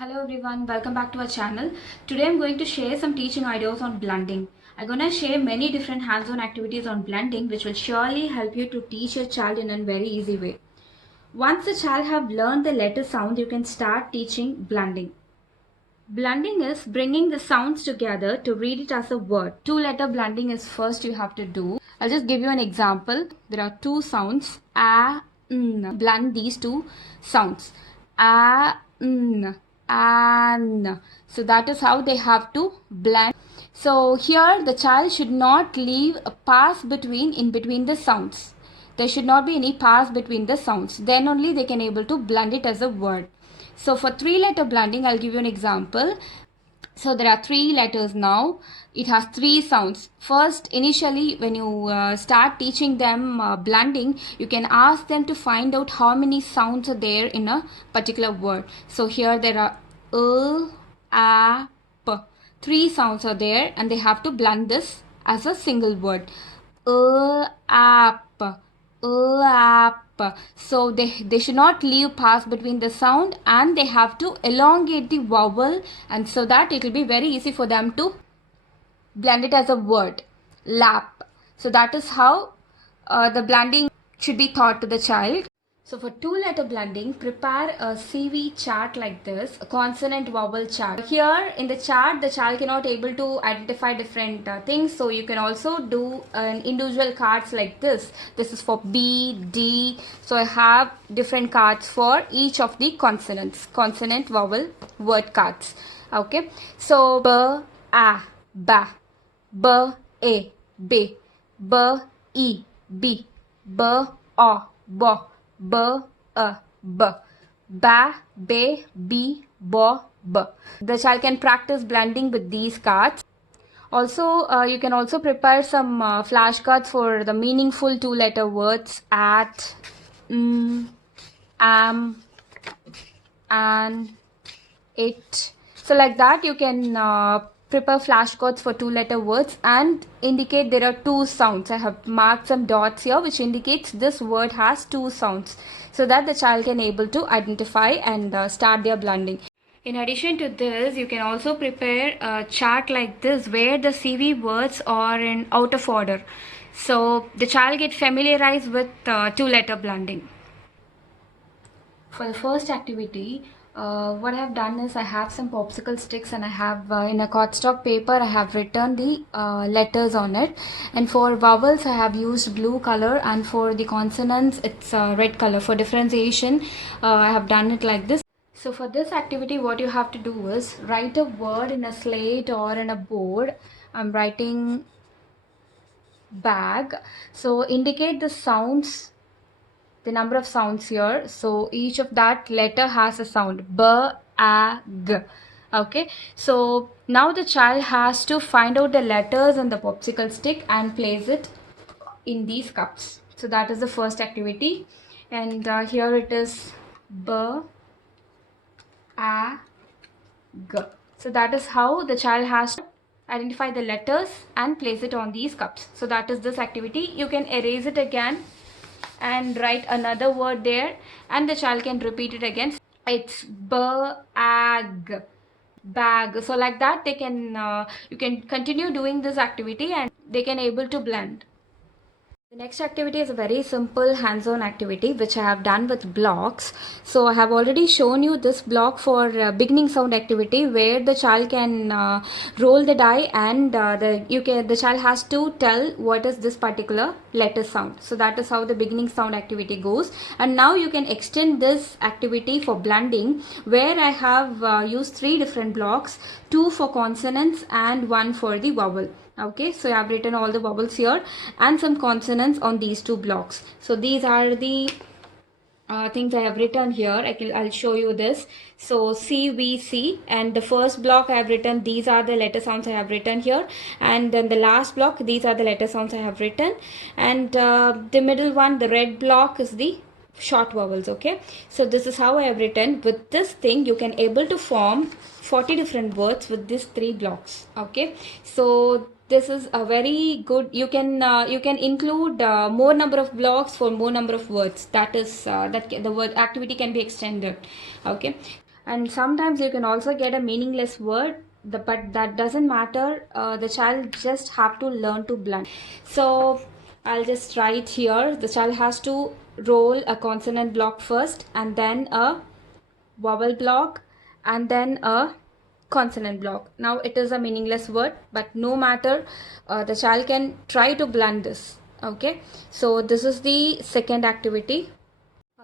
Hello everyone, welcome back to our channel. Today I'm going to share some teaching ideas on blending. I'm going to share many different hands-on activities on blending which will surely help you to teach your child in a very easy way. Once the child have learned the letter sound, you can start teaching blending. Blending is bringing the sounds together to read it as a word. Two-letter blending is first you have to do. I'll just give you an example. There are two sounds, a, n. Blend these two sounds, a, n, an. So that is how they have to blend. So here the child should not leave a pass in between the sounds. There should not be any pass between the sounds. Then only they can able to blend it as a word. So for three-letter blending, I'll give you an example. So there are three letters now. It has three sounds. First, initially, when you start teaching them blending, you can ask them to find out how many sounds are there in a particular word. So here there are a, p. Three sounds are there and they have to blend this as a single word. App. So they should not leave pass between the sound and they have to elongate the vowel, and so that it will be very easy for them to blend it as a word. Lap. So that is how the blending should be taught to the child. So for two-letter blending, prepare a CV chart like this, a consonant vowel chart. Here in the chart, the child cannot able to identify different things. So you can also do an individual cards like this. This is for B, D. So I have different cards for each of the consonants, consonant vowel word cards. Okay. So B, A, ba, B, A, B, B, E, B, B, O, bo. B, A, B, ba, be, be, bo, b. The child can practice blending with these cards. Also, you can also prepare some flashcards for the meaningful two-letter words at, am, an, it. So like that you can prepare flashcards for two-letter words and indicate there are two sounds. I have marked some dots here which indicates this word has two sounds, so that the child can able to identify and start their blending. In addition to this, you can also prepare a chart like this where the CV words are in out of order. So the child get familiarized with two-letter blending. For the first activity, what I have done is I have some popsicle sticks and I have in a cardstock paper I have written the letters on it, and for vowels I have used blue color, and for the consonants it's red color. For differentiation I have done it like this. So for this activity what you have to do is write a word in a slate or in a board. I'm writing bag, so indicate the sounds, the number of sounds here. So each of that letter has a sound. B, A, G. Okay. So now the child has to find out the letters on the popsicle stick and place it in these cups. So that is the first activity. And here it is B, A, G. So that is how the child has to identify the letters and place it on these cups. So that is this activity. You can erase it again and write another word there, and the child can repeat it again. It's bag, bag. So like that they can you can continue doing this activity and they can able to blend. The next activity is a very simple hands-on activity which I have done with blocks. So I have already shown you this block for beginning sound activity where the child can roll the die and the child has to tell what is this particular letter sound. So that is how the beginning sound activity goes. And now you can extend this activity for blending where I have used three different blocks, two for consonants and one for the vowel. Okay, so I have written all the vowels here and some consonants on these two blocks. So these are the things I have written here. I'll show you this. So C, V, C, and the first block I have written, these are the letter sounds I have written here, and then the last block, these are the letter sounds I have written, and the middle one, the red block, is the short vowels. Okay, so this is how I have written. With this thing you can able to form 40 different words with these three blocks. Okay, so this is a very good, you can include more number of blocks for more number of words. That is the word activity can be extended. Okay, And sometimes you can also get a meaningless word, but that doesn't matter. The child just have to learn to blend. So I'll just write here. The child has to roll a consonant block first, and then a vowel block, and then a consonant block. Now it is a meaningless word, but no matter, the child can try to blend this. Okay, so this is the second activity.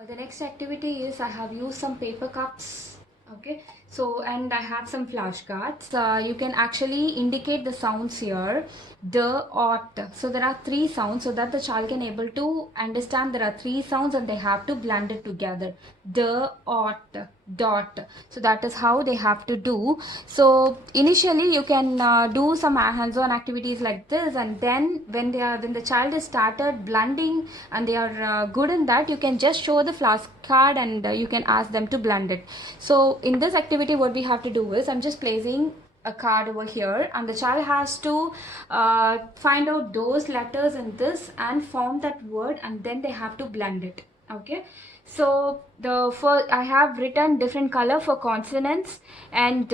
The next activity is I have used some paper cups. Okay, so and I have some flashcards. You can actually indicate the sounds here, the, ot. So there are three sounds, so that the child can able to understand there are three sounds and they have to blend it together. The, ot, dot. So that is how they have to do. So initially you can do some hands-on activities like this, and then when the child is started blending and they are good in that, you can just show the flashcard and you can ask them to blend it. So in this activity what we have to do is, I'm just placing a card over here, and the child has to find out those letters in this and form that word, and then they have to blend it. Okay, so I have written different color for consonants and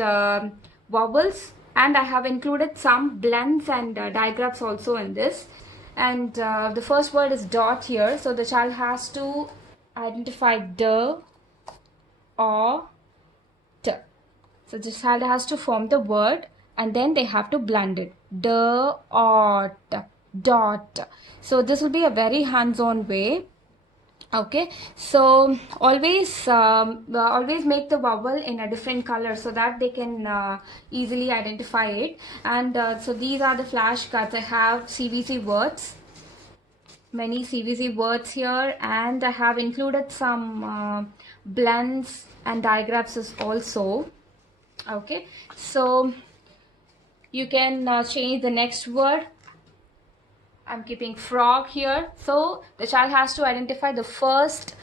vowels, and I have included some blends and digraphs also in this. And the first word is dot here, so the child has to identify the, or, t. So the child has to form the word and then they have to blend it. The, or, dot. So this will be a very hands-on way. Okay, so always make the vowel in a different color so that they can easily identify it. And so these are the flashcards. I have CVC words, many CVC words here, and I have included some blends and digraphs also. Okay, so you can change the next word. I'm keeping frog here. So the child has to identify the first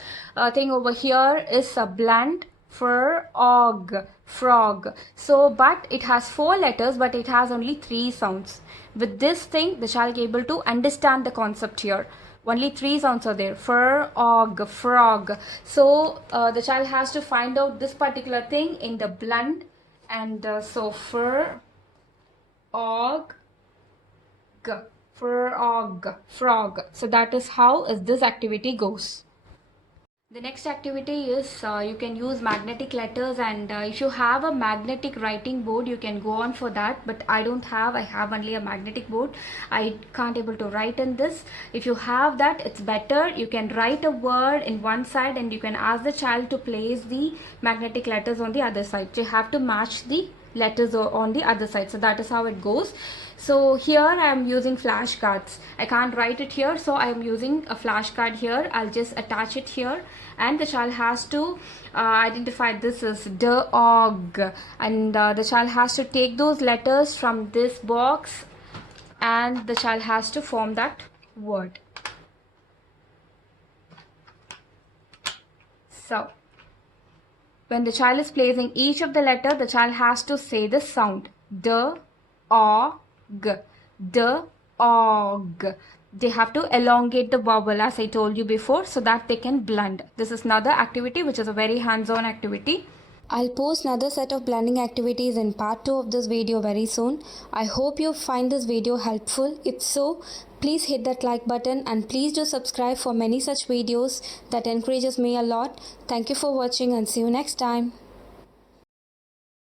thing over here is a blend for og, frog. So but it has 4 letters, but it has only 3 sounds. With this thing the child is able to understand the concept here. Only 3 sounds are there, for, og, frog. So the child has to find out this particular thing in the blend. And so for, og, g, frog, frog. So that is how this activity goes. The next activity is you can use magnetic letters, and if you have a magnetic writing board you can go on for that, but I don't have. I have only a magnetic board. I can't able to write in this. If you have that, it's better. You can write a word in one side and you can ask the child to place the magnetic letters on the other side. So you have to match the letters on the other side. So that is how it goes. So here I am using flashcards. I can't write it here, so I am using a flashcard here. I'll just attach it here, and the child has to identify this is the, og, and the child has to take those letters from this box and the child has to form that word. So when the child is placing each of the letter, the child has to say the sound the, og, the, og. They have to elongate the vowel as I told you before, so that they can blend. This is another activity which is a very hands-on activity. I'll post another set of blending activities in part 2 of this video very soon. I hope you find this video helpful. If so, please hit that like button and please do subscribe for many such videos that encourages me a lot. Thank you for watching and see you next time.